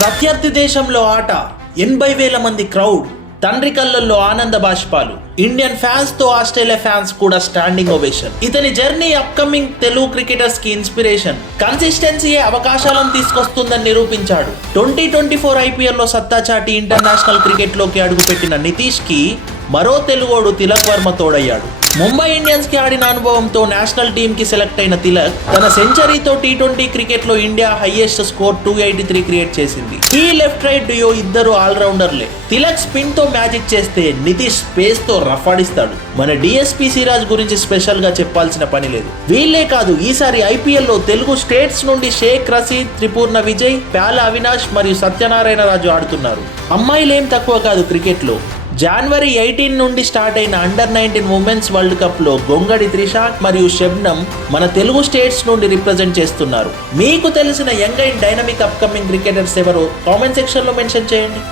ప్రత్యర్థి దేశంలో ఆట 80,000 మంది క్రౌడ్, తండ్రి కళ్ళల్లో ఆనంద బాష్పాలు. ఇండియన్ ఫ్యాన్స్ తో ఆస్ట్రేలియా ఫ్యాన్స్ కూడా స్టాండింగ్ ఓవేషన్. ఇతని జర్నీ అప్కమింగ్ తెలుగు క్రికెటర్స్ కి ఇన్స్పిరేషన్. కన్సిస్టెన్సీయే అవకాశాలను తీసుకొస్తుందని నిరూపించాడు. 2024 IPL లో సత్తా చాటి ఇంటర్నేషనల్ క్రికెట్ లోకి అడుగుపెట్టిన నితీష్ కి మరో తెలుగోడు తిలక్ వర్మ తోడయ్యాడు. ముంబై ఇండియన్స్ కి ఆడిన అనుభవంతో నేషనల్ టీమ్ కి సెలెక్ట్ అయిన తిలక్ తన సెంచరీతో T20 క్రికెట్ లో ఇండియా హైయెస్ట్ స్కోర్ 283 క్రియేట్ చేసింది. ఈ లెఫ్ట్ రైట్ డ్యూయో ఇద్దరు ఆల్రౌండర్లే. తిలక్ స్పిన్ తో మ్యాజిక్ చేస్తే నితీష్ స్పేస్ తో రఫాడిస్తాడు. మన DSP సిరాజ్ గురించి స్పెషల్ గా చెప్పాల్సిన పని లేదు. వీళ్ళే కాదు, ఈసారి IPL లో తెలుగు స్టేట్స్ నుండి షేక్ రషీద్, త్రిపూర్ణ విజయ్, ప్యాల అవినాష్ మరియు సత్యనారాయణ రాజు ఆడుతున్నారు. అమ్మాయిలేం తక్కువ కాదు క్రికెట్ లో. జనవరి 18 నుండి స్టార్ట్ అయిన అండర్-19 ఉమెన్స్ వరల్డ్ కప్ లో గొంగడి త్రిషాక్ మరియు షబ్నమ్ మన తెలుగు స్టేట్స్ నుండి రిప్రజెంట్ చేస్తున్నారు. మీకు తెలిసిన young and dynamic upcoming cricketers ఎవరో కామెంట్ సెక్షన్ లో మెన్షన్ చేయండి.